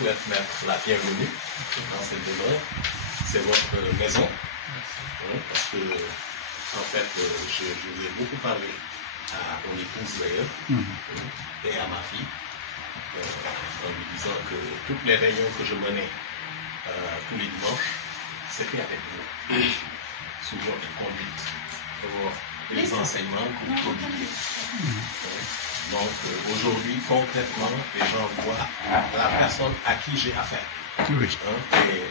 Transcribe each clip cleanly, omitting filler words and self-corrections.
souhaite mettre la bienvenue dans cette demeure. C'est votre maison. Parce que, en fait, je vous ai beaucoup parlé à mon épouse d'ailleurs et à ma fille en lui disant que toutes les réunions que je menais tous les dimanches, c'était avec vous, sous votre conduite, pour les enseignements que vous prodiguez. Donc aujourd'hui, concrètement, les gens voient la personne à qui j'ai affaire. Oui. Et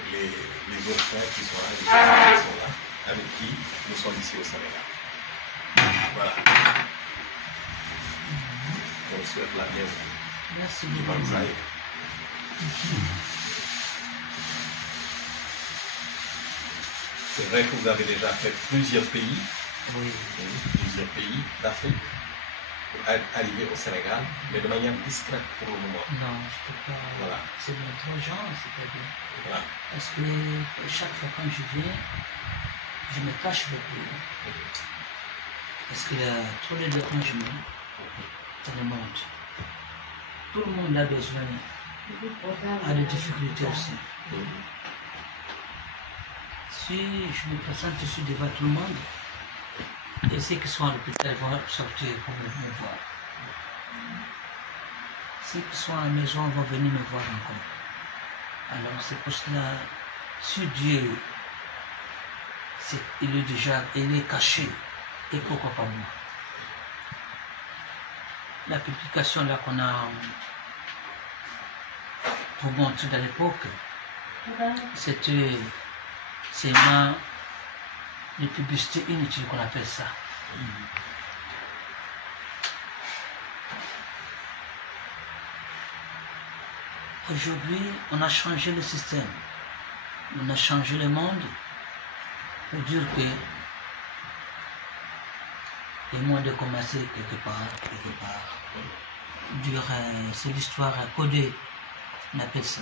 les autres frères qui sont là, les frères qui sont là, avec qui nous sommes ici au Sénégal. Voilà. On souhaite la bienvenue. Merci beaucoup. C'est vrai que vous avez déjà fait plusieurs pays, plusieurs pays d'Afrique, pour arriver au Sénégal, mais de manière discrète pour le moment. Non, je ne peux pas. Voilà. C'est notre genre, c'est-à-dire. Voilà. Parce que chaque fois quand je viens, je me cache beaucoup. Parce qu'il y a trop de dérangements dans le monde. Tout le monde a besoin, a des difficultés aussi. Si je me présente ici devant tout le monde, et ceux qui sont à l'hôpital vont sortir pour me voir. Ceux qui sont à la maison vont venir me voir encore. Alors c'est pour cela, si Dieu, il est caché, et pourquoi pas moi? La publication là qu'on a pour montrer à l'époque, c'était seulement une publicité inutile qu'on appelle ça. Aujourd'hui, on a changé le système, on a changé le monde pour dire que le monde a commencé quelque part. C'est l'histoire codée, on appelle ça.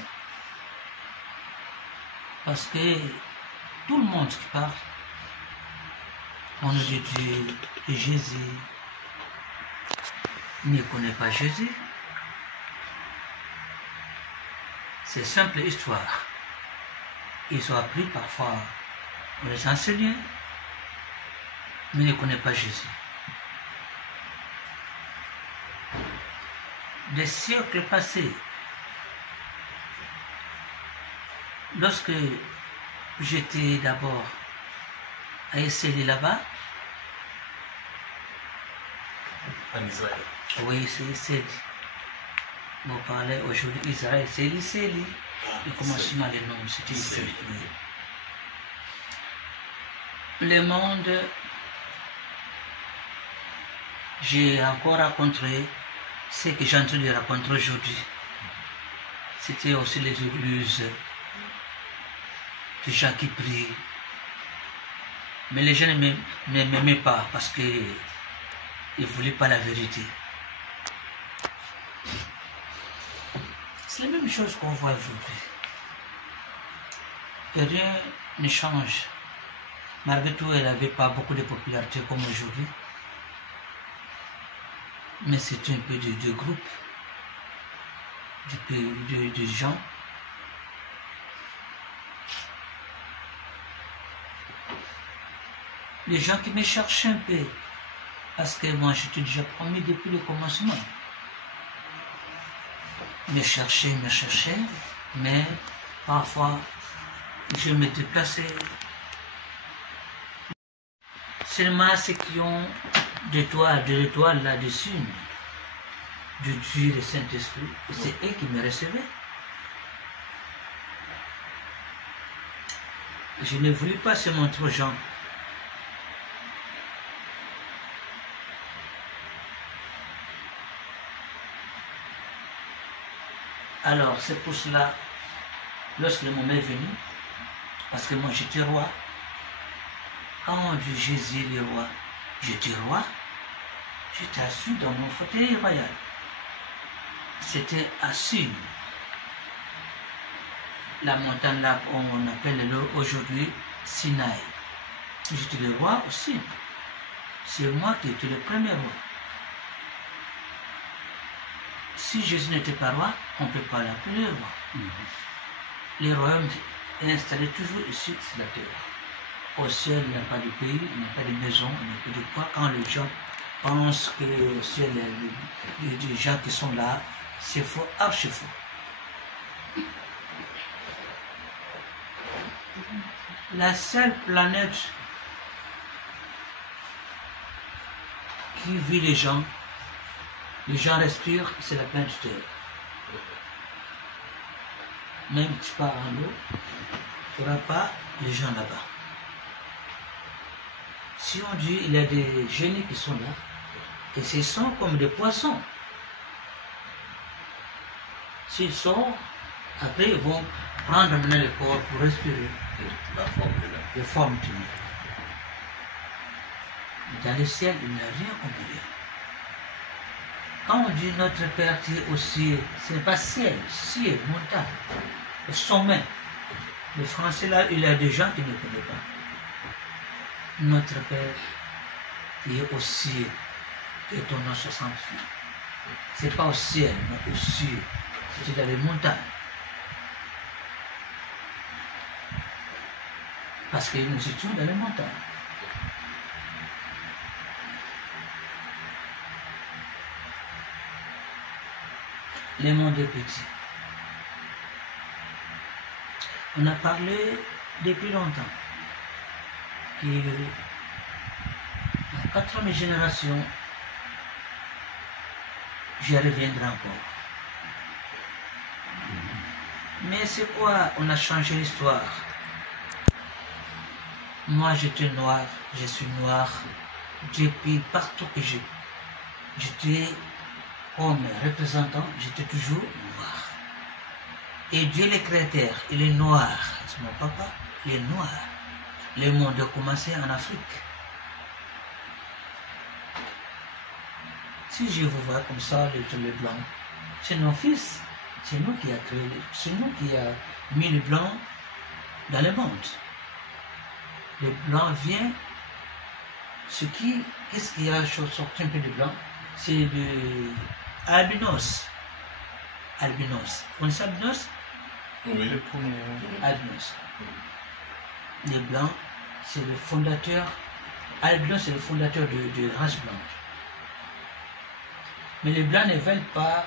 Parce que tout le monde qui parle, on a dit Dieu, de Jésus, ne connaît pas Jésus. C'est simple histoire. Ils ont appris parfois pour les enseigner, mais ne connaissent pas Jésus. Des siècles passés, lorsque j'étais d'abord à Esseli là-bas, en Israël. Oui, c'est Esseli. On parlait aujourd'hui Israël, c'est Esseli. Le commencement des noms, c'était Esseli. Le monde, j'ai encore rencontré ce que j'ai entendu raconter aujourd'hui. C'était aussi les églises, les gens qui prient. Mais les gens ne m'aimaient pas parce qu'ils ne voulaient pas la vérité. C'est la même chose qu'on voit aujourd'hui. Et rien ne change. Malgré tout, elle n'avait pas beaucoup de popularité comme aujourd'hui. Mais c'est un peu de groupe, de gens. Les gens qui me cherchaient un peu, parce que moi j'étais déjà promis depuis le commencement. Me cherchaient, mais parfois je me déplaçais. Seulement ceux qui ont de l'étoile là-dessus, de Dieu, le Saint-Esprit, c'est eux qui me recevaient. Je ne voulais pas se montrer aux gens. Alors, c'est pour cela, lorsque le moment est venu, parce que moi j'étais roi, quand on dit Jésus le roi, j'étais roi, j'étais assis dans mon fauteuil royal. C'était assis. La montagne là, on appelle aujourd'hui Sinaï. J'étais le roi aussi. C'est moi qui étais le premier roi. si Jésus n'était pas roi, on ne peut pas l'appeler roi. Les royaumes est installé toujours ici sur la terre. Au ciel, il n'y a pas de pays, il n'y a pas de maison, il n'y a pas de quoi. Quand les gens pensent que au ciel, il y a des gens qui sont là, c'est faux, archi faux. La seule planète qui vit les gens respirent, c'est la planète Terre. Même si tu pars en eau, tu n'auras pas les gens là-bas. Si on dit il y a des génies qui sont là, et ce sont comme des poissons. S'ils sortent, après ils vont prendre maintenant le corps pour respirer. La forme humaine. Les formes humaines. Dans le ciel, il n'y a rien comme rien. Quand on dit notre Père qui est au ciel, ce n'est pas ciel, ciel, montagne, le sommet. Le français là, il y a des gens qui ne connaissent pas. Notre Père qui est au ciel, que ton nom se sanctifie. Ce n'est pas au ciel, mais au ciel. C'est dans les montagnes. Parce que nous étions dans les montagnes. Le monde est petit. On a parlé depuis longtemps que la 4e génération, j'y reviendrai encore. Mais c'est quoi on a changé l'histoire? Moi j'étais noir, je suis noir, depuis partout que j'étais comme représentant, j'étais toujours noir. Et Dieu le Créateur, il est noir. C'est mon papa, il est noir. Le monde a commencé en Afrique. Si je vous vois comme ça, les blancs, c'est nos fils. C'est nous qui a créé, c'est nous qui a mis le blanc dans le monde. Le blanc vient, qu'est-ce qui a sorti un peu de blanc? C'est de albinos. Albinos. Vous connaissez albinos? Oui. Albinos. Les blancs, c'est le fondateur. Albinos, c'est le fondateur de race blanche. Mais les blancs ne veulent pas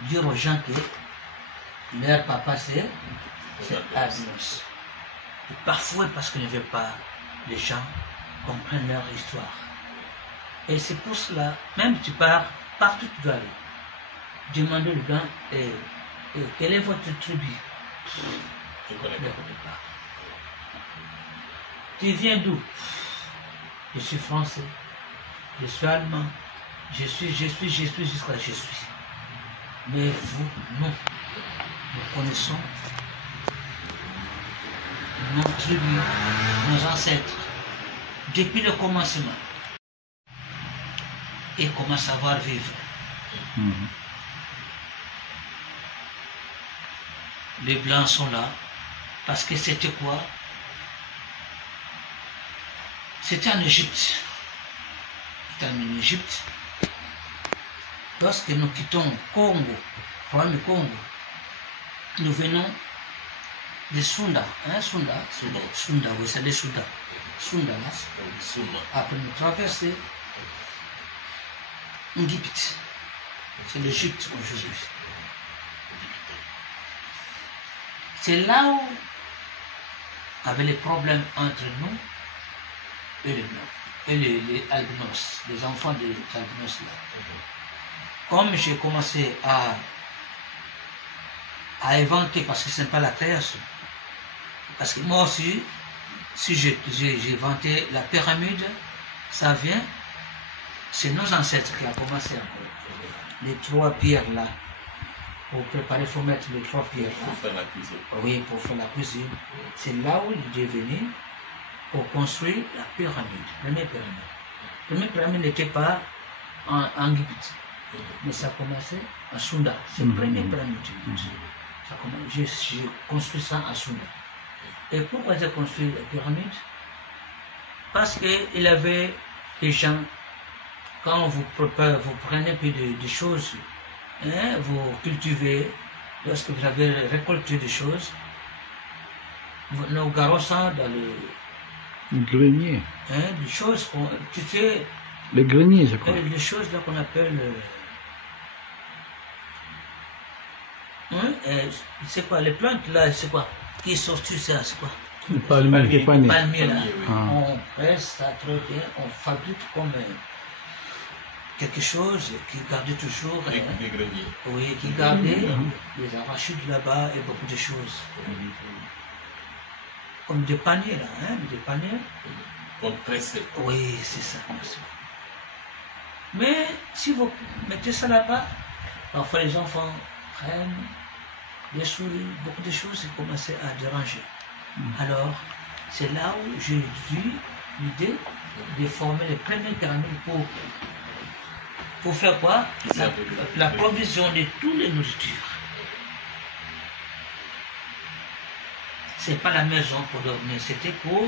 dire aux gens que leur papa c'est albinos. Et parfois, parce qu'ils ne veulent pas, les gens comprennent leur histoire. Et c'est pour cela, même tu pars, partout tu dois aller. Demander aux blancs, quelle est votre tribu? Je ne connais pas. Tu viens d'où? Je suis français, je suis allemand, je suis, jusqu'à je suis. Mais vous, non. Nous connaissons nos tribus, nos ancêtres, depuis le commencement. Et comment savoir vivre. Les Blancs sont là, parce que c'était quoi? C'était en Égypte. C'était en Égypte. Lorsque nous quittons Congo, le Congo, nous venons de Sunda, hein, Sunda, oui, c'est les Sunda. Sunda, là. Après nous traverser l'Égypte. C'est l'Égypte aujourd'hui. C'est là où, avec les problèmes entre nous et les Blancs, et les albinos, les enfants des albinos là. Comme j'ai commencé à inventer, parce que ce n'est pas la création, parce que moi aussi, si j'ai inventé la pyramide, ça vient, c'est nos ancêtres qui ont commencé encore. Les 3 pierres là, pour préparer, il faut mettre les 3 pierres là. Pour faire la cuisine. Oui, pour faire la cuisine. C'est là où il est venu pour construire la pyramide, la première pyramide. La première pyramide n'était pas en Égypte, mais ça a commencé à Sunda. C'est la première pyramide. J'ai construit ça à Sunda. Et pourquoi j'ai construit la pyramide? Parce qu'il y avait des gens, quand vous prenez un peu de choses, hein, vous cultivez, lorsque vous avez récolté des choses, nous garons ça dans le grenier. Hein, des choses, tu sais, Le grenier, je crois. les choses là qu'on appelle, hein, c'est quoi, les plantes là, c'est quoi, qui est sorti ça, c'est quoi? Le palmier. Palmier là, oui. on presse ça très bien, on fabrique comme quelque chose qui gardait toujours, Les greniers. oui, qui gardait les arachides là-bas et beaucoup de choses. Comme des paniers là, hein, des paniers. On pressait. Oui, c'est ça, merci. Mais si vous mettez ça là-bas, parfois les enfants prennent des souris, beaucoup de choses et commencent à déranger. Alors, c'est là où j'ai eu l'idée de former les premiers caramels pour faire quoi? La provision de toutes les nourritures. C'est pas la maison pour dormir, c'était pour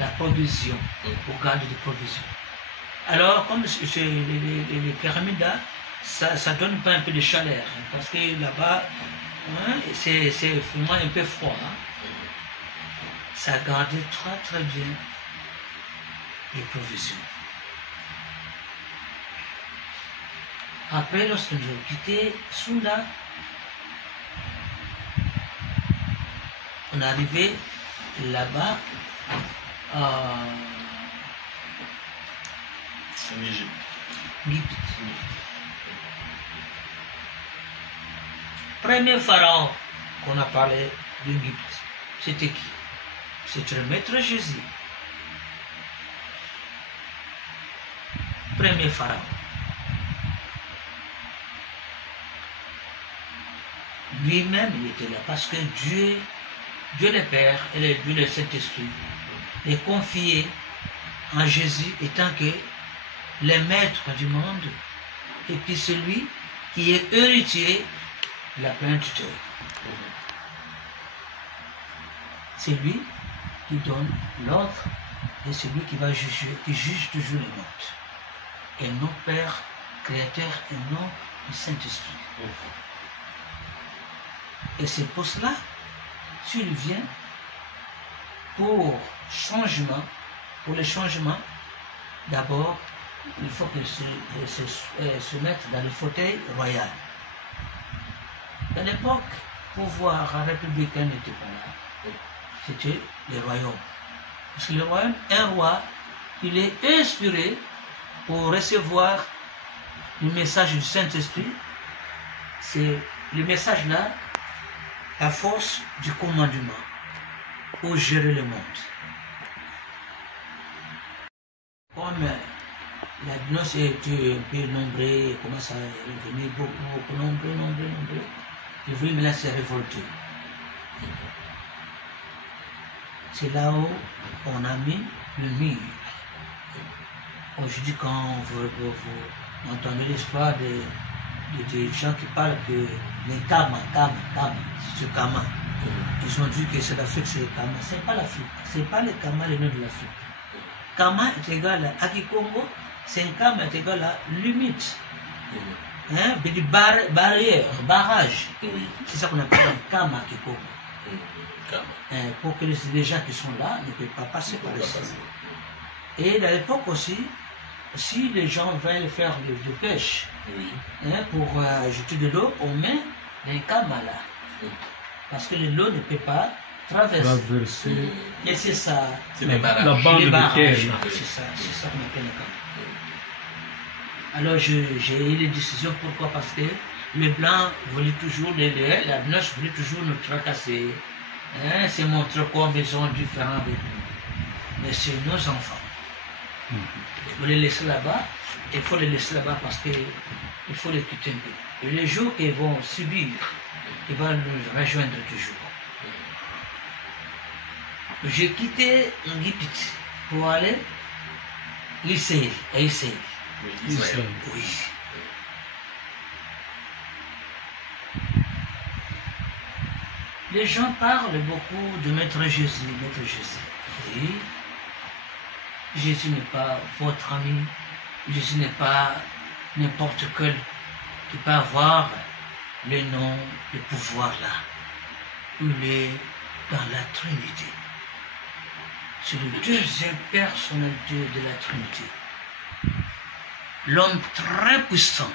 la provision, pour garder des provisions. Alors, comme les pyramides là, ça donne pas un peu de chaleur, hein, parce que là-bas, hein, c'est vraiment un peu froid. Hein. Ça gardait très très bien les provisions. Après, lorsque nous avons quitté Sounda, on est arrivé là-bas En Égypte. Égypte. Premier pharaon qu'on a parlé d'Égypte, c'était qui? C'était le maître Jésus. Premier pharaon. Lui-même, il était là parce que Dieu le Père et Dieu le Saint-Esprit est confié en Jésus étant que le maître du monde et puis celui qui est héritier de la plénitude. C'est lui qui donne l'ordre et c'est lui qui va juger, qui juge toujours le monde. Et non Père Créateur et non le Saint-Esprit. Et c'est pour cela, s'il vient pour changement, pour le changement, d'abord, il faut qu'il se mette dans le fauteuil royal. À l'époque, pouvoir républicain n'était pas là. C'était le royaume. Parce que le royaume, un roi, il est inspiré pour recevoir le message du Saint-Esprit. C'est le message là, la force du commandement pour gérer le monde. Comme la violence était un peu nombreux, il commence à revenir beaucoup, nombreux. Il voulait maintenant se révolter. C'est là où on a mis le mur. Aujourd'hui, quand vous entendez l'histoire des gens qui parlent que les Kama, c'est Kama. Ils ont dit que c'est l'Afrique, c'est le Kama. C'est pas l'Afrique, c'est pas le Kama, le nom de l'Afrique. Kama est égal à Akikongo, c'est un Kama est égal à limite. Hein, des barrières, barrages. C'est ça qu'on appelle un Kama Akikongo. Pour que les gens qui sont là ne peuvent pas passer par ici. Et à l'époque aussi, si les gens veulent faire de pêche, hein, pour ajouter de l'eau, on met un Kama là. Parce que l'eau ne peut pas traverser. Et c'est ça. C'est les barrages. La bande de terre. C'est ça qu'on appelle le Kama. Alors j'ai eu les décisions, pourquoi? Parce que les Blancs voulaient toujours, la Blanche voulait toujours nous tracasser. Hein, c'est montrer comme ils sont différents avec nous. Mais c'est nos enfants. Il faut les laisser là-bas, il faut les laisser là-bas parce qu'il faut les quitter un peu. Et les jours qu'ils vont subir, ils vont nous rejoindre toujours. J'ai quitté Égypte pour aller à Israël. Israël. Oui. Les gens parlent beaucoup de Maître Jésus, Oui. Jésus n'est pas votre ami. Jésus n'est pas n'importe quel qui peut avoir le nom, le pouvoir là. Il est dans la Trinité. C'est le deuxième personnalité de la Trinité. L'homme très puissant.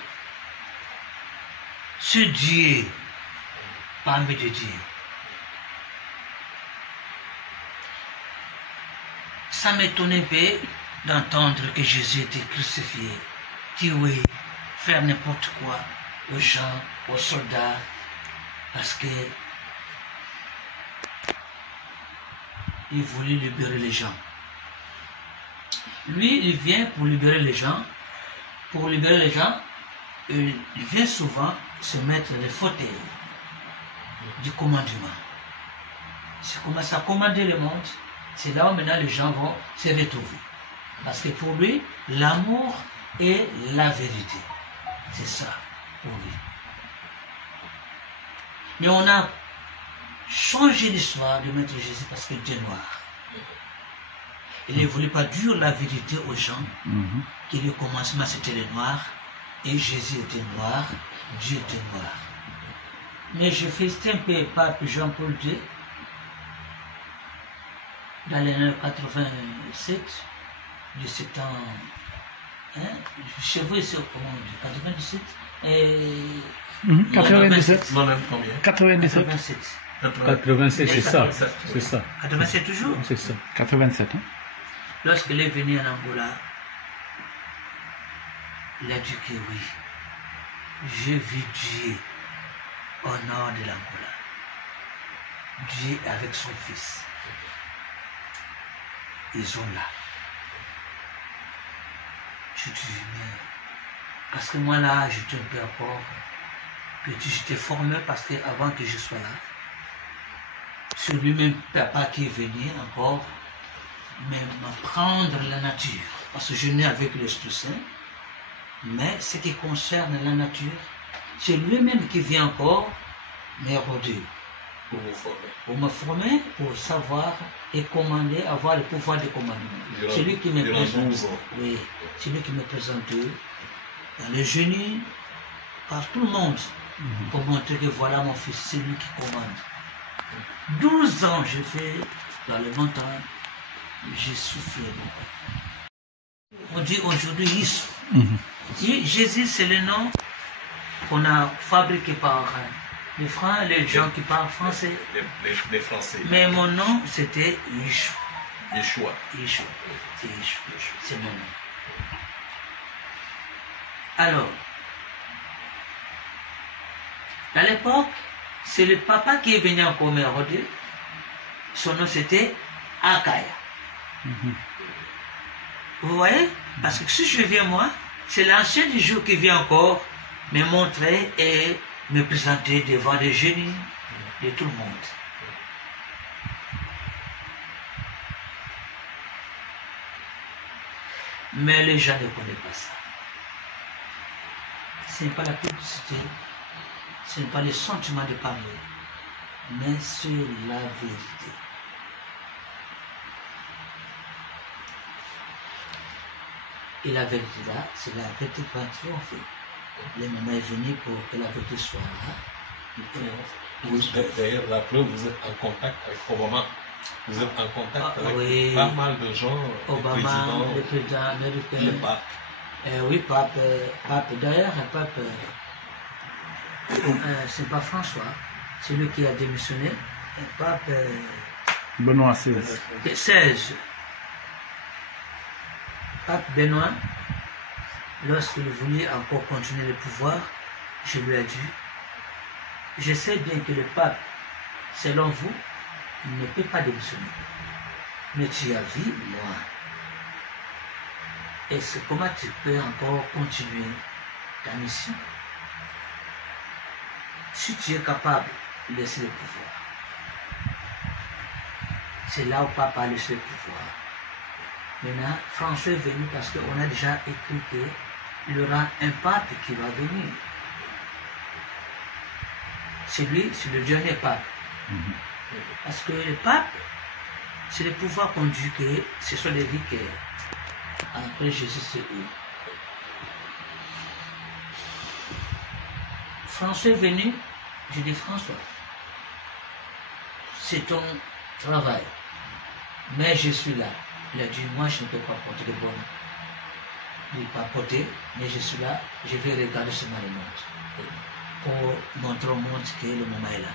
Ce Dieu parmi les dieux. Ça m'étonnait peu d'entendre que Jésus était crucifié, tué, faire n'importe quoi aux gens, aux soldats, parce que il voulait libérer les gens. Lui, il vient pour libérer les gens. Pour libérer les gens, il vient souvent se mettre les fauteuils du commandement. C'est comment ça commander le monde. C'est là où maintenant les gens vont se retrouver. Parce que pour lui, l'amour est la vérité. C'est ça pour lui. Mais on a changé l'histoire de mettre Jésus parce qu'il était noir. Il ne voulait pas dire la vérité aux gens. Que le commencement c'était les noirs. Et Jésus était noir. Dieu était noir. Mais je fais un peu pape Jean-Paul II. Dans l'année 87, du septembre, chez vous, c'est comment on dit, 97 et 97. Non, même combien? 97. 87. 87, c'est ça. C'est ça. 87 toujours. C'est ça. 87. Hein? Lorsqu'il est venu en Angola, il a dit que oui, j'ai vu Dieu au nord de l'Angola. Dieu avec son fils. Ils sont là. Je dis, mais... Parce que moi là, j'étais un peu encore petit, j'étais formé parce que avant que je sois là, c'est lui-même, papa, qui est venu encore m'apprendre la nature. Parce que je nais avec l'Esprit Saint, mais ce qui concerne la nature, c'est lui-même qui vient encore m'éroder. Pour vous former. Pour me former, pour savoir et commander, avoir le pouvoir de commandement. C'est lui qui me présente. Oui, c'est lui qui me présente dans le génie, par tout le monde, pour montrer que voilà mon fils, c'est lui qui commande. 12 ans j'ai fait dans les montagnes, j'ai soufflé beaucoup. On dit aujourd'hui Jésus. Jésus, c'est le nom qu'on a fabriqué par les gens qui parlent français. Les Français. Mais mon nom, c'était Yeshua. Yeshua. Yeshua. C'est Yeshua. C'est mon nom. Alors, à l'époque, c'est le papa qui est venu encore m'éroder. Son nom, c'était Akaya. Vous voyez? Parce que si je viens moi, c'est l'ancien du jour qui vient encore me montrer et me présenter devant les génies de tout le monde. Mais les gens ne connaissent pas ça. Ce n'est pas la publicité, ce n'est pas le sentiment de parler, mais c'est la vérité. Et la vérité là, c'est la vérité qui va triompher. Le moment est venu pour que la vérité soit là. D'ailleurs, la preuve, vous êtes en contact avec Obama. Vous êtes en contact avec oui. pas mal de gens. Obama, le président américain. Le pape. Oui, pape d'ailleurs, pape, c'est pas François, c'est lui qui a démissionné. Pape Benoît XVI. 16. Pape Benoît, lorsqu'il voulait encore continuer le pouvoir, je lui ai dit, je sais bien que le pape, selon vous, ne peut pas démissionner. Mais tu as vu, moi. Et c'est comment tu peux encore continuer ta mission. Si tu es capable de laisser le pouvoir, c'est là où papa a laissé le pouvoir. Maintenant, François est venu parce qu'on a déjà écrit qu'il y aura un pape qui va venir. C'est lui, c'est le dernier pape. Parce que le pape, c'est le pouvoir qu'on dit que ce sont les vicaires. Après Jésus, c'est eux. François est venu, j'ai dit François, c'est ton travail, mais je suis là. Il a dit, moi je ne peux pas porter de bonheur. Je ne peux pas porter, mais je suis là, je vais regarder seulement le monde. Pour montrer au monde que le moment est là.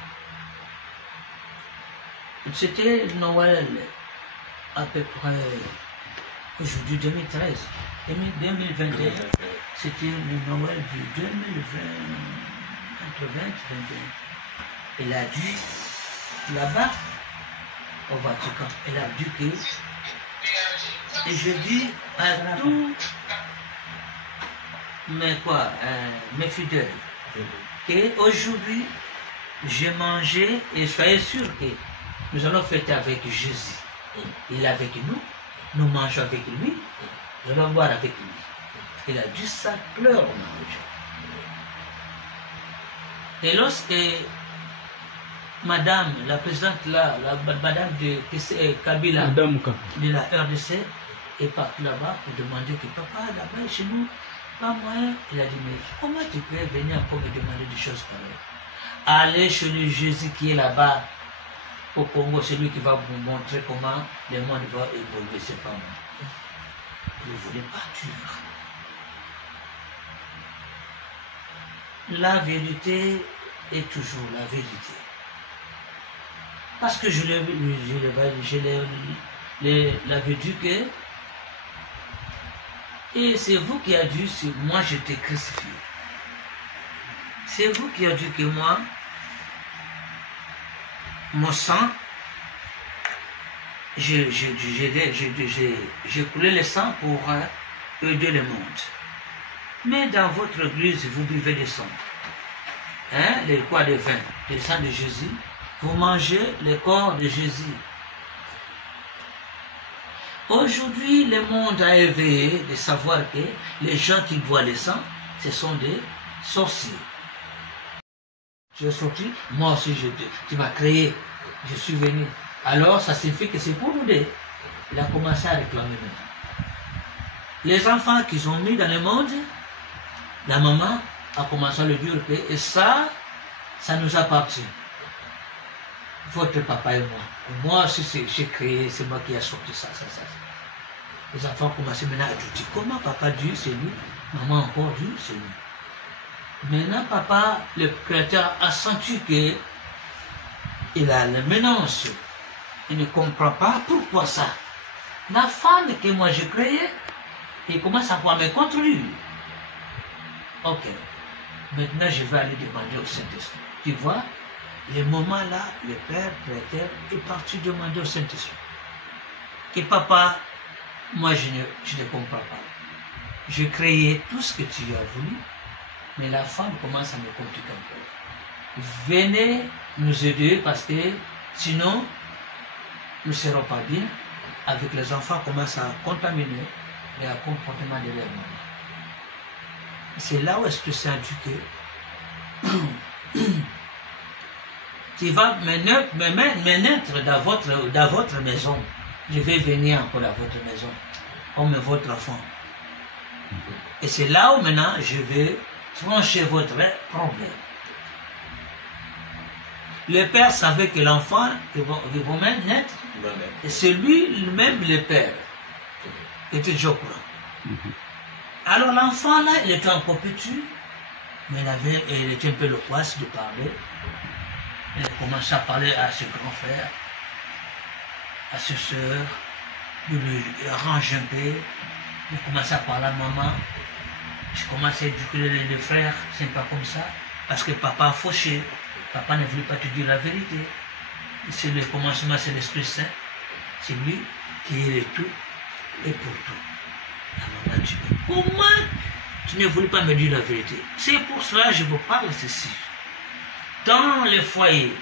C'était Noël à peu près aujourd'hui 2013, 2021. C'était le Noël du 2020, entre 20 et 21. Elle a dit là-bas au Vatican, elle a dit que, et je dis à tous mes fidèles, qu'aujourd'hui j'ai mangé et soyez sûrs que nous allons fêter avec Jésus. Il est avec nous, nous mangeons avec lui, nous allons boire avec lui. Il a dit ça, pleure au mariage. Et lorsque madame, la présidente là, madame de Kabila, de la RDC, est partie là-bas pour demander que papa, là-bas chez nous, pas moyen. Il a dit, mais comment tu peux venir encore me demander des choses pareilles? Allez chez le Jésus qui est là-bas au Congo, c'est lui qui va vous montrer comment le monde va évoluer, c'est pas moi. Vous ne voulez pas tuer. La vérité est toujours la vérité. Parce que je l'avais dit que, et c'est vous qui avez dit, moi je t'ai crucifié. C'est vous qui avez dit que moi, mon sang, j'ai coulé le sang pour aider le monde. Mais dans votre église, vous buvez le sang. Hein, les quoi de vin, le sang de Jésus. Vous mangez le corps de Jésus. Aujourd'hui, le monde a éveillé de savoir que les gens qui boivent le sang, ce sont des sorciers. Je suis sorti, moi aussi, tu m'as créé, je suis venu. Alors, ça signifie que c'est pour nous deux. Il a commencé à réclamer maintenant. Les enfants qu'ils ont mis dans le monde, la maman a commencé à le dire que, et ça nous appartient. Votre papa et moi. Moi aussi, j'ai créé, c'est moi qui ai sorti ça. Les enfants commencent maintenant à dire, comment papa dit, c'est lui, maman encore dit, c'est lui. Maintenant, papa, le créateur, a senti qu'il a la menace. Il ne comprend pas pourquoi ça. La femme que moi j'ai créée, il commence à pouvoir me contrôler. Ok. Maintenant, je vais aller demander au Saint-Esprit. Tu vois, le moment là, le Père créateur est parti demander au Saint-Esprit. Et papa, moi je ne comprends pas. J'ai créé tout ce que tu as voulu, mais la femme commence à me compliquer un peu. Venez nous aider parce que sinon, nous ne serons pas bien. Avec les enfants commencent à contaminer le comportement de leur maman. C'est là où est-ce que c'est indiqué. Tu vas me naître dans votre maison. Je vais venir encore dans votre maison, comme votre enfant. Et c'est là où maintenant je vais trancher votre problème. Le père savait que l'enfant, il va même naître, et c'est lui-même le père, qui était déjà au courant. Alors l'enfant là, il était encore petit, mais il était un peu loquace de parler. Il a commencé à parler à ses grands frères, à ses soeurs, de lui arranger un peu. Il a commencé à parler à maman. Je commençais à éduquer les frères, c'est pas comme ça, parce que papa a fauché. Papa ne voulait pas te dire la vérité. C'est le commencement, c'est l'Esprit Saint. C'est lui qui est tout et pour tout. La maman dit, comment tu ne voulais pas me dire la vérité? C'est pour cela que je vous parle ceci. Dans le foyer,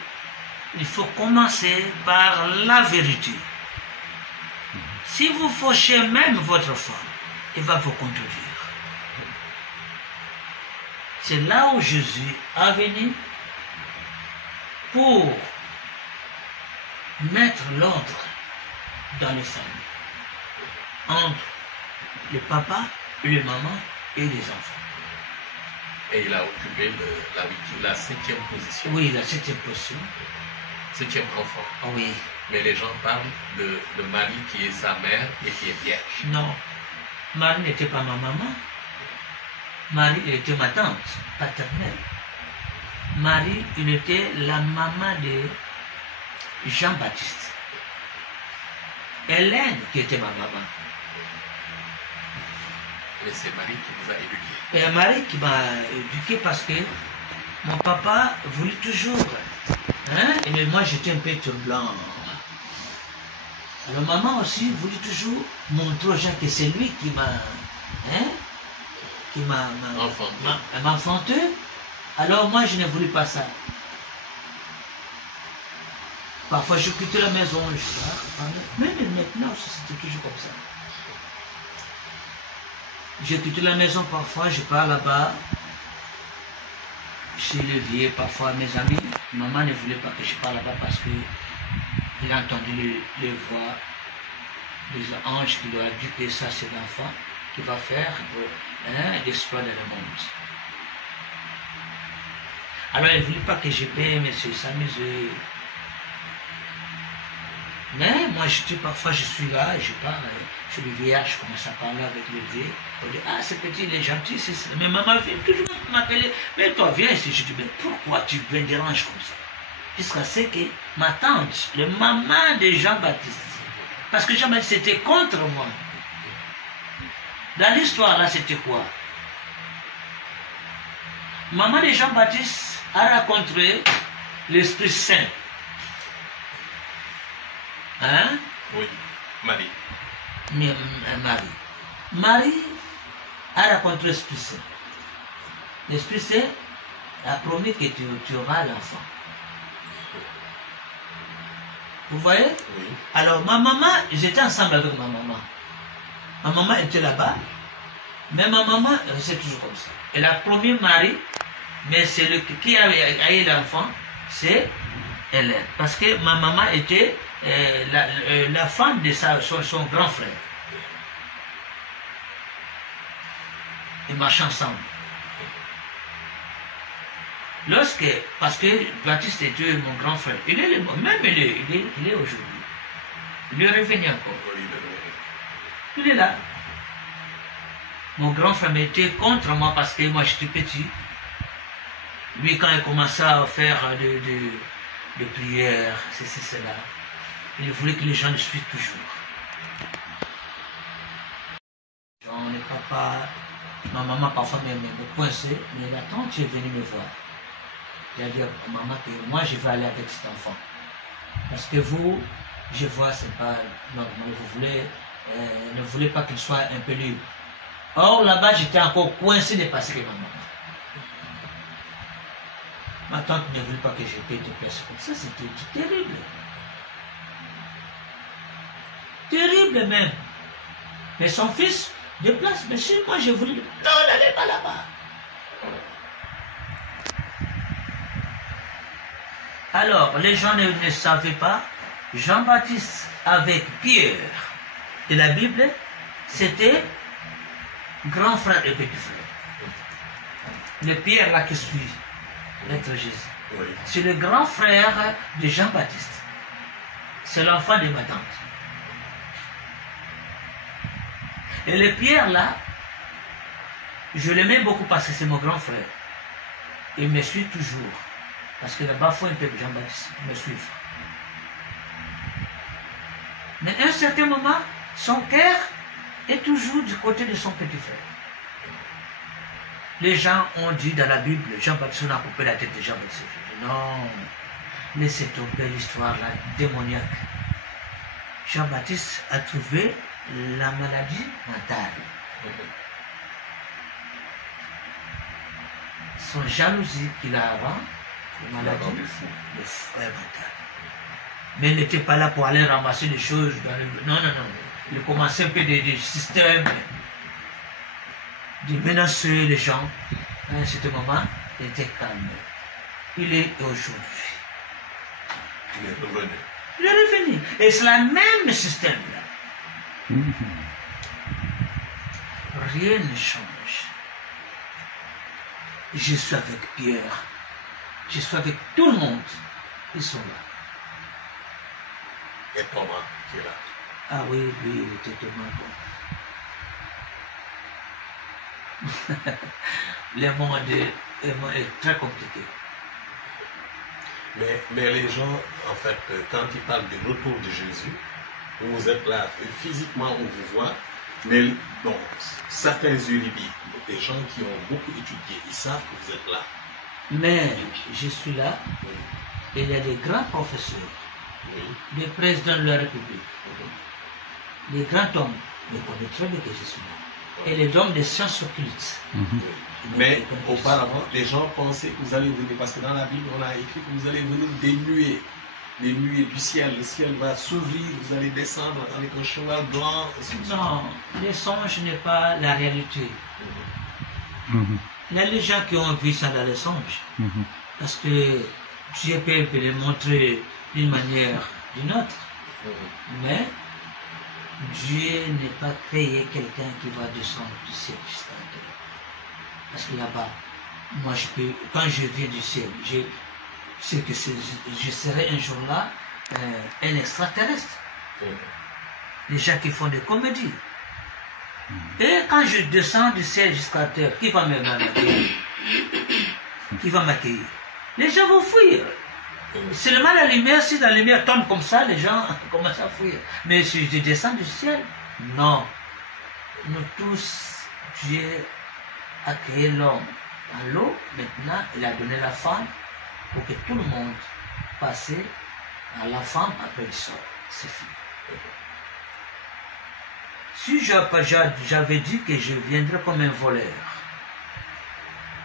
il faut commencer par la vérité. Si vous fauchez même votre femme, il va vous contredire. C'est là où Jésus a venu pour mettre l'ordre dans les familles, entre le papa, les mamans et les enfants. Et il a occupé la 7e position. Oui, la 7e position. 7e enfant. Oui. Mais les gens parlent de Marie qui est sa mère et qui est vierge. Non. Marie n'était pas ma maman. Marie était ma tante paternelle. Marie, il était la maman de Jean-Baptiste. Hélène qui était ma maman. Mais c'est Marie qui vous a éduqué. Et Marie qui m'a éduqué parce que mon papa voulait toujours. Hein? Et moi j'étais un peu turbulent. Alors maman aussi voulait toujours montrer aux gens que c'est lui qui m'a. Hein? Qui m'a enfanté. Alors moi je ne voulais pas ça. Parfois je quittais la maison, même maintenant c'était toujours comme ça. Je quittais la maison parfois, je pars là-bas, chez les vieux, parfois mes amis. Maman ne voulait pas que je parte là-bas parce qu'il a entendu les voix des anges qui lui ont dit que ça c'est l'enfant qui va faire l'exploit dans le monde. Alors il ne voulait pas que je paie, monsieur, s'amuser. Mais moi, parfois, je suis là, je parle, je suis le vieillard, je commence à parler avec le vieux. On dit, ah, ce petit, il est gentil, c'est ça. Mais maman vient toujours m'appeler, mais toi, viens ici. Je dis, mais pourquoi tu me déranges comme ça? Jusqu'à ce que ma tante, la maman de Jean-Baptiste, parce que Jean-Baptiste était contre moi. Dans l'histoire, là, c'était quoi? Maman de Jean-Baptiste a rencontré l'Esprit Saint. Hein? Oui, Marie. Marie a rencontré l'Esprit Saint. L'Esprit Saint a promis que tu auras l'enfant. Vous voyez? Oui. Alors ma maman, j'étais ensemble avec ma maman. Ma maman était là-bas, mais ma maman, c'est toujours comme ça. Elle a promis Marie, mais c'est qui a eu l'enfant, c'est Hélène. Parce que ma maman était la femme de son grand frère. Ils marchaient ensemble. Parce que Baptiste était mon grand frère, il est aujourd'hui. Il est revenu encore. Il est là. Mon grand frère était contre moi parce que moi j'étais petit. Lui, quand il commençait à faire de prières, c'est cela. Il voulait que les gens le suivent toujours. Genre, le papa, ma maman parfois me coinçait, mais la tante est venue me voir. J'ai dit à maman que moi je vais aller avec cet enfant. Parce que vous, je vois, c'est pas normal, ne voulez pas qu'il soit un peu libre. Or là-bas, j'étais encore coincé de passer avec ma maman. Ma tante ne voulait pas que je paye de place comme ça, c'était terrible. Terrible même. Mais son fils, de place, monsieur, moi je voulais. Non, n'allez pas là-bas. Alors, les gens ne savaient pas, Jean-Baptiste avec Pierre de la Bible, c'était grand frère et petit frère. Le Pierre là qui suit l'être Jésus. Oui. C'est le grand frère de Jean-Baptiste. C'est l'enfant de ma tante. Et le Pierre là, je l'aimais beaucoup parce que c'est mon grand frère. Il me suit toujours. Parce que là-bas, il faut un peu que Jean-Baptiste me suive. Mais à un certain moment, son cœur est toujours du côté de son petit frère. Les gens ont dit dans la Bible, Jean-Baptiste, on a coupé la tête de Jean-Baptiste. Je dis non, laissez tomber l'histoire là, démoniaque. Jean-Baptiste a trouvé la maladie mentale. Son jalousie qu'il a avant, la maladie de frère mental. Mais il n'était pas là pour aller ramasser les choses dans le... Non, non, non. Il commençait un peu des systèmes, de menacer les gens. À un certain moment, il était calme. Il est aujourd'hui. Il est revenu. Il est revenu. Et c'est le même système-là. Rien ne change. Je suis avec Pierre. Je suis avec tout le monde. Ils sont là. Et Thomas qui est là. Ah oui, lui, il était tellement bon. Le monde est très compliqué. Mais les gens, en fait, quand ils parlent du retour de Jésus, vous êtes là, physiquement on vous voit, mais bon, certains érudits, des gens qui ont beaucoup étudié, ils savent que vous êtes là. Mais je suis là, et il y a des grands professeurs, des présidents de la République, les grands hommes, ils connaissent très bien que je suis là, et les hommes des sciences occultes. Mais auparavant, les gens pensaient que vous allez venir, parce que dans la Bible, on a écrit que vous allez venir des nuées du ciel. Le ciel va s'ouvrir, vous allez descendre avec un cheval blanc. Non, les songes n'est pas la réalité. Il y a les gens qui ont vu ça dans les songes. Parce que Dieu peut les montrer d'une manière ou d'une autre. Mais Dieu n'est pas créé quelqu'un qui va descendre du ciel jusqu'à la terre. Parce que là-bas, moi, quand je viens du ciel, je sais que je serai un jour là un extraterrestre. Les gens qui font des comédies. Et quand je descends du ciel jusqu'à la terre, qui va m'accueillir? Qui va m'accueillir? Les gens vont fuir. Seulement la lumière, si la lumière tombe comme ça, les gens commencent à fuir. Mais si je descends du ciel, non. Nous tous, Dieu a créé l'homme dans l'eau, maintenant il a donné la femme pour que tout le monde passe à la femme après le sol. C'est fini. Si j'avais dit que je viendrais comme un voleur,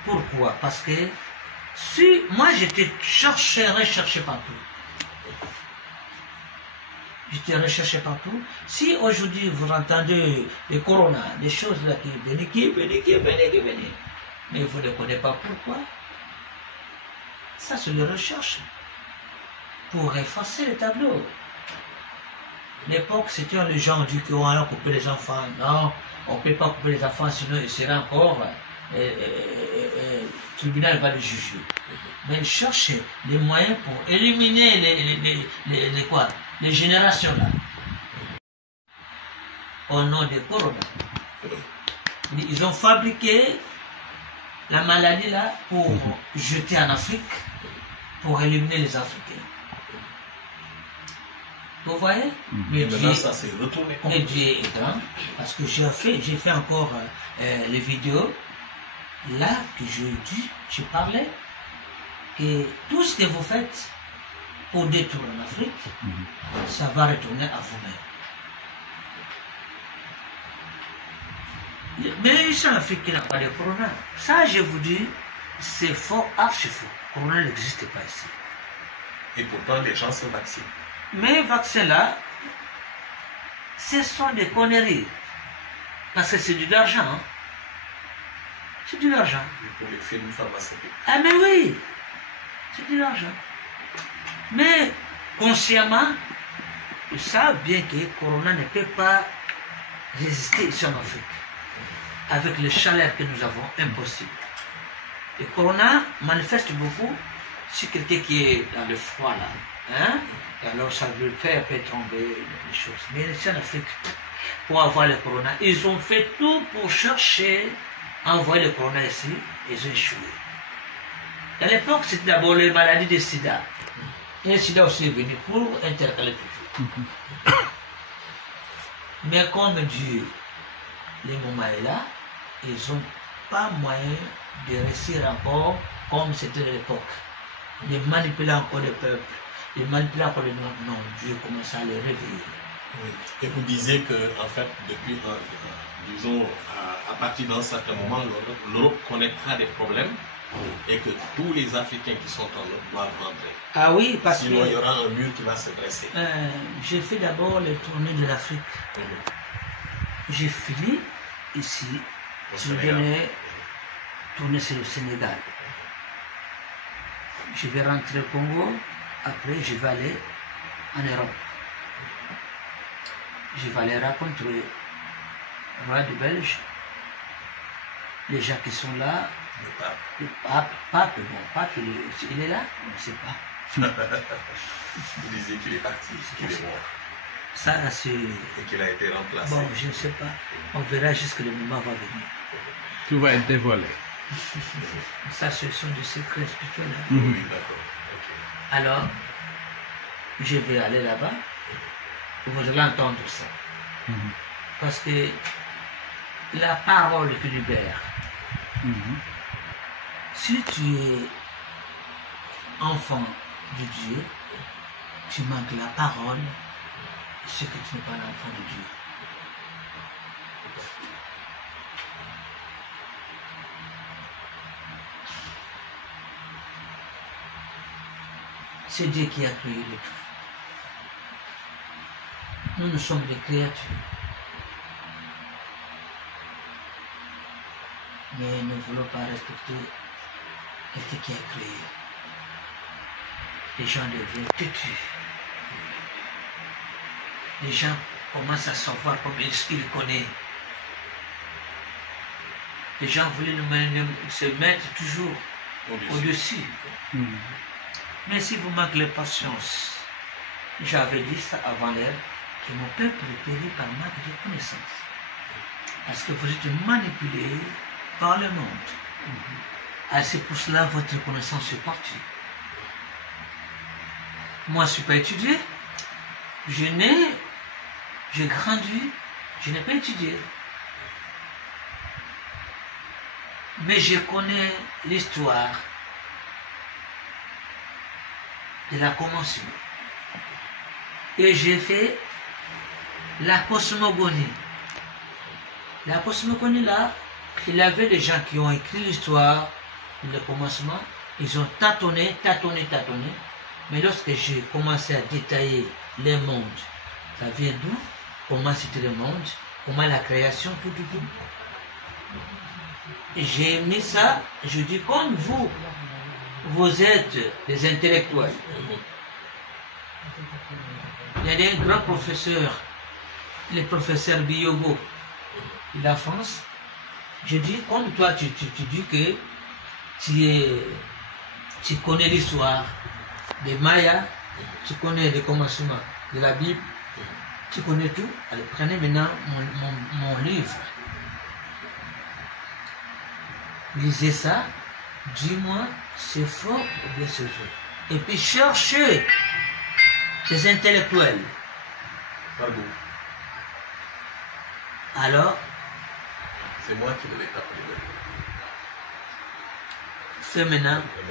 pourquoi? Parce que si moi j'étais recherché partout, j'étais recherché partout. Si aujourd'hui vous entendez le corona, des choses là qui viennent, mais vous ne connaissez pas pourquoi, ça c'est une recherche pour effacer le tableau. L'époque, c'était les gens dit qu'on allait couper les enfants. Non, on ne peut pas couper les enfants, sinon il sera encore. Le tribunal va les juger. Mais cherchez les moyens pour éliminer les générations là. Au nom des corona. Ils ont fabriqué la maladie là pour jeter en Afrique, pour éliminer les Africains. Vous voyez? Mais maintenant, ça s'est retourné. Et Dieu est grand, parce que j'ai fait encore les vidéos, là que je parlais, que tout ce que vous faites pour détruire l'Afrique, ça va retourner à vous-même. Mais ici en Afrique, il n'y a pas de corona. Ça, je vous dis, c'est faux, archi faux. Le corona n'existe pas ici. Et pourtant, les gens se vaccinent. Mais vaccins là, ce sont des conneries. Parce que c'est de l'argent. Hein. C'est de l'argent. Pour les films pharmaceutiques. Ah mais oui, c'est de l'argent. Mais consciemment, ils savent bien que le corona ne peut pas résister ici en Afrique. Avec le chaleur que nous avons, impossible. Le corona manifeste beaucoup sur quelqu'un qui est dans le froid là. Hein? Et alors ça veut faire tomber les choses. Mais ici en Afrique, pour avoir le corona, ils ont fait tout pour chercher à envoyer le corona ici, ils ont échoué. À l'époque, c'était d'abord les maladies de sida. Et le sida aussi est venu pour intercaler tout. Mais comme Dieu, le moment est là, ils n'ont pas moyen de réussir encore comme c'était à l'époque. De manipuler encore le peuple. Et manipuler encore les noirs, non, Dieu commence à les réveiller. Oui. Et vous disiez que, en fait, depuis, disons, à partir d'un certain moment, l'Europe connaîtra des problèmes et que tous les Africains qui sont en Europe doivent rentrer. Ah oui, parce sinon, que... il y aura un mur qui va se dresser. J'ai fait d'abord les tournées de l'Afrique. J'ai fini ici. Je venais tourner sur le Sénégal. Je vais rentrer au Congo. Après, je vais aller en Europe. Je vais aller rencontrer le roi de Belge, les gens qui sont là, le pape, il est là, on ne sait pas. Vous disiez qu'il est parti, qu'il est mort. Ça, c'est... Et qu'il a été remplacé. Bon, je ne sais pas. On verra jusqu'à le moment va venir. Tout va être dévoilé. Ça, ce sont des secrets spirituels. Hein. Oui, d'accord. Okay. Alors, je vais aller là-bas. Vous allez entendre ça. Parce que la parole qui libère. Si tu es enfant de Dieu, tu manques la parole, c'est que tu n'es pas l'enfant de Dieu. C'est Dieu qui a créé le tout. Nous sommes des créatures. Mais nous ne voulons pas respecter quelqu'un qui a créé. Les gens deviennent têtus. Les gens commencent à savoir combien ils connaissent. Les gens voulaient se mettre toujours au-dessus. Mais si vous manquez de patience, j'avais dit ça avant l'heure, que mon peuple périt par manque de connaissance. Parce que vous êtes manipulés par le monde. C'est pour cela que votre connaissance est partie. Moi, je ne suis pas étudié. J'ai grandi, je n'ai pas étudié. Mais je connais l'histoire de la commencement. Et j'ai fait la cosmogonie. La cosmogonie, là, il y avait des gens qui ont écrit l'histoire, le commencement, ils ont tâtonné. Mais lorsque j'ai commencé à détailler les mondes, ça vient d'où? Comment c'était le monde? Comment la création? Tout. Et j'ai mis ça, je dis comme vous êtes des intellectuels. Il y a des grands professeurs, le professeur Biyogo de la France. Je dis, comme toi, tu dis que tu connais l'histoire des Mayas, tu connais le commencement de la Bible, tu connais tout. Allez, prenez maintenant mon livre. Lisez ça, dis-moi c'est faux ou bien c'est faux. Et puis cherchez les intellectuels. Pardon. Alors, c'est moi qui devais t'appeler. Fais maintenant. Il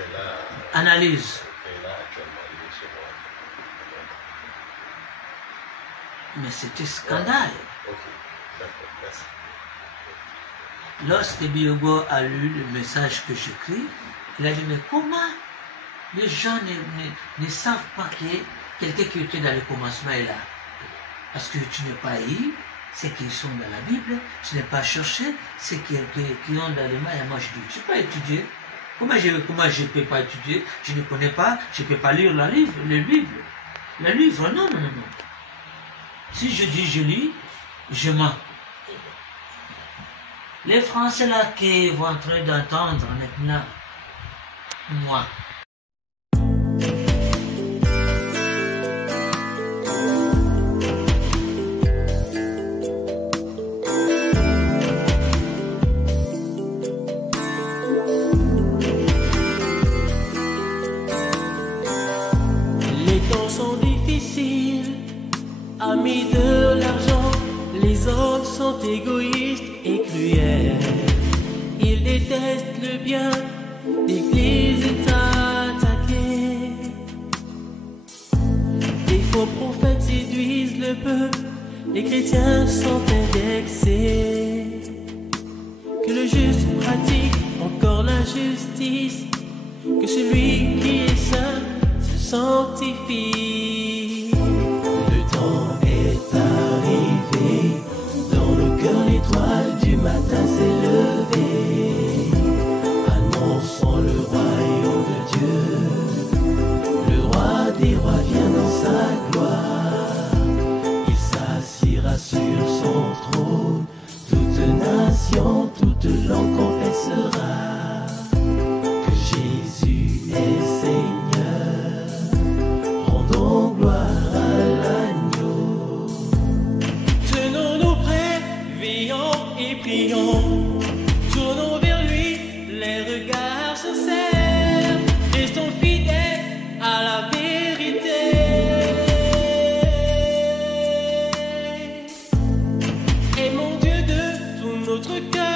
est là. Analyse. Il est là actuellement, il est chez moi. Mais c'était scandale. Ok, d'accord, merci. Lorsque Biyogo a lu le message que j'écris, il a dit, mais comment les gens ne savent pas que quelqu'un qui était dans le commencement est là? Parce que tu n'es pas eu ceux qui sont dans la Bible, tu n'es pas cherché ceux qui ont dans les mains. Et moi je dis, je n'ai pas étudié. Comment je ne peux pas étudier? Je ne connais pas, je ne peux pas lire le livre. Le livre, non. Si je dis je lis, je mens. Les Français là qui vont en train d'entendre maintenant, moi. Les temps sont difficiles, amis de l'argent, les hommes sont égoïstes et cruels. Ils détestent le bien, l'Église est attaquée. Les faux prophètes séduisent le peuple, les chrétiens sont indexés. Que le juste pratique encore la justice, que celui qui est saint se sanctifie. Le temps est arrivé, dans le cœur l'étoile du matin s'est levée. Annonçons le royaume de Dieu, le roi des rois vient dans sa gloire. Il s'assiera sur son trône, toute nation, toute toute langue confessera que Jésus est Seigneur. Rendons gloire à l'agneau. Tenons-nous prêts, veillons et prions. Tournons vers lui les regards sincères. Restons fidèles à la vérité. Aimons Dieu de tout notre cœur.